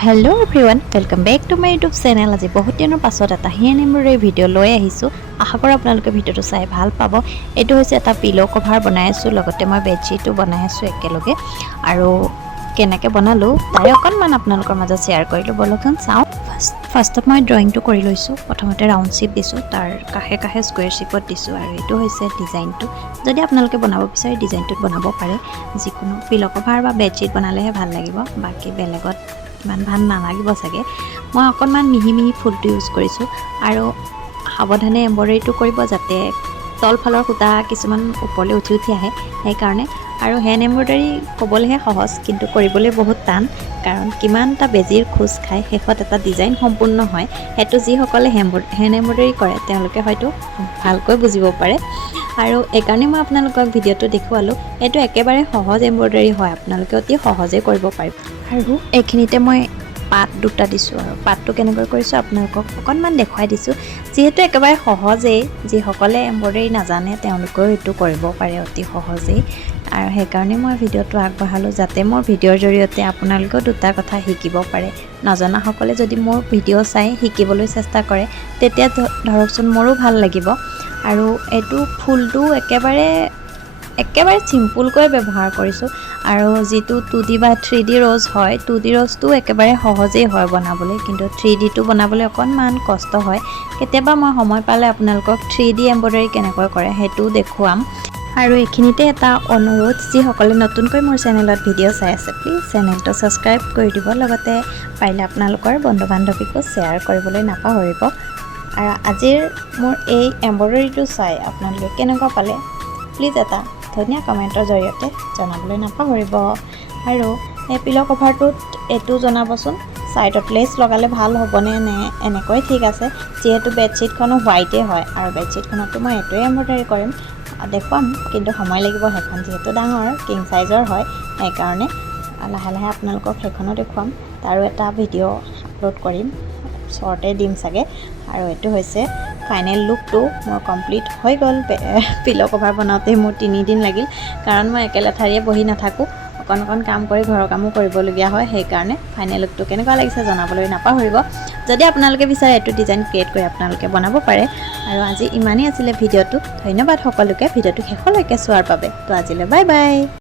Hello everyone welcome back to my YouTube channel. आज बहुत दिনৰ পাছত এটা হেণ্ড এমব্ৰইডাৰী ভিডিঅ' লৈ আহিছোঁ। আশা কৰোঁ আপোনালোকে ভিডিঅ'টো চাই ভাল পাব। এইটো হৈছে এটা পিলো কভাৰ বনাই আছোঁ, লগতে মই বেডশ্বীটো বনাই আছোঁ একেলগে। আৰু কেনেকৈ বনালোঁ তাৰে অকণমান আপোনালোকৰ মাজত শ্বেয়াৰ কৰিলোঁ, বলকচোন চাওঁ। ফাৰ্ষ্টত মই ড্ৰয়িংটো কৰি লৈছোঁ। প্ৰথমতে ৰাউণ্ড শ্বেপ দিছোঁ, তাৰ কাষে কাষে স্কুৱেৰ শ্বেপত দিছোঁ। আৰু এইটো হৈছে ডিজাইনটো। যদি আপোনালোকে বনাব বিচাৰে ডিজাইনটোত বনাব পাৰে। যিকোনো পিলো কভাৰ বা বেডশ্বীট বনালেহে ভাল লাগিব, বাকী বেলেগত ইমান ভাল নালাগিব চাগে। মই অকণমান মিহি মিহি ফুলটো ইউজ কৰিছোঁ আৰু সাৱধানে এম্ব্ৰইডাৰীটো কৰিব যাতে তলফালৰ সূতা কিছুমান ওপৰলৈ উঠি উঠি আহে, সেইকাৰণে। আৰু হেণ্ড এম্ব্ৰইডাৰী ক'বলৈহে সহজ, কিন্তু কৰিবলৈ বহুত টান, কাৰণ কিমানটা বেজীৰ খোজ খাই শেষত এটা ডিজাইন সম্পূৰ্ণ হয়। সেইটো যিসকলে হেণ্ড এম্ব্ৰইডাৰী কৰে তেওঁলোকে হয়তো ভালকৈ বুজিব পাৰে। আৰু এইকাৰণে মই আপোনালোকক ভিডিঅ'টো দেখুৱালোঁ। এইটো একেবাৰে সহজ এম্ব্ৰইডাৰী হয়, আপোনালোকে অতি সহজে কৰিব পাৰিব। আৰু এইখিনিতে মই পাত দুটা দিছোঁ, আৰু পাতটো কেনেকৈ কৰিছোঁ আপোনালোকক অকণমান দেখুৱাই দিছোঁ। যিহেতু একেবাৰে সহজেই, যিসকলে এম্ব্ৰইডাৰী নাজানে তেওঁলোকেও এইটো কৰিব পাৰে অতি সহজেই। আৰু সেইকাৰণে মই ভিডিঅ'টো আগবঢ়ালোঁ, যাতে মোৰ ভিডিঅ'ৰ জৰিয়তে আপোনালোকেও দুটা কথা শিকিব পাৰে। নজনাসকলে যদি মোৰ ভিডিঅ' চাই শিকিবলৈ চেষ্টা কৰে তেতিয়া ধৰকচোন মোৰো ভাল লাগিব। আৰু এইটো ফুলটো একেবাৰে চিম্পুলকৈ ব্যৱহাৰ কৰিছোঁ। আৰু যিটো 2D বা 3D ৰ'জ হয়, 2D ৰ'জটো একেবাৰে সহজেই হয় বনাবলৈ, কিন্তু 3Dটো বনাবলৈ অকণমান কষ্ট হয়। কেতিয়াবা মই সময় পালে আপোনালোকক 3D এম্ব্ৰইডাৰী কেনেকৈ কৰে সেইটোও দেখুৱাম। আৰু এইখিনিতে এটা অনুৰোধ, যিসকলে নতুনকৈ মোৰ চেনেলত ভিডিঅ' চাই আছে প্লিজ চেনেলটো ছাবস্ক্ৰাইব কৰি দিব, লগতে পাৰিলে আপোনালোকৰ বন্ধু বান্ধৱীকো শ্বেয়াৰ কৰিবলৈ নাপাহৰিব। আৰু আজিৰ মোৰ এই এম্ব্ৰইডাৰীটো চাই আপোনালোকে কেনেকুৱা পালে প্লিজ এটা ধুনীয়া কমেণ্টৰ জৰিয়তে জনাবলৈ নাপাহৰিব। আৰু এই পিলো কভাৰটোত এইটো জনাবচোন, ছাইডত লেচ লগালে ভাল হ'বনে নে এনেকৈ ঠিক আছে। যিহেতু বেডশ্বীটখনো হোৱাইটেই হয়, আৰু বেডশ্বীটখনতো মই এইটোৱে এম্ব্ৰইডাৰী কৰিম, দেখুৱাম, কিন্তু সময় লাগিব। সেইখন যিহেতু ডাঙৰ কিং চাইজৰ হয়, সেইকাৰণে লাহে লাহে আপোনালোকক সেইখনো দেখুৱাম। তাৰো এটা ভিডিঅ' আপলোড কৰিম, শ্বৰ্টে দিম চাগে। আৰু এইটো হৈছে ফাইনেল লুকটো। মোৰ কমপ্লিট হৈ গ'ল। পিলো কভাৰ বনাওঁতে মোৰ 3 দিন লাগিল, কাৰণ মই একেলেঠাৰিয়ে বহি নাথাকোঁ, অকণ অকণ কাম কৰি ঘৰৰ কামো কৰিবলগীয়া হয়। সেইকাৰণে ফাইনেল লুকটো কেনেকুৱা লাগিছে জনাবলৈ নাপাহৰিব। যদি আপোনালোকে বিচাৰে এইটো ডিজাইন ক্ৰিয়েট কৰি আপোনালোকে বনাব পাৰে। আৰু আজি ইমানেই আছিলে ভিডিঅ'টো। ধন্যবাদ সকলোকে ভিডিঅ'টো শেষলৈকে চোৱাৰ বাবে। তো আজিলৈ বাই বাই।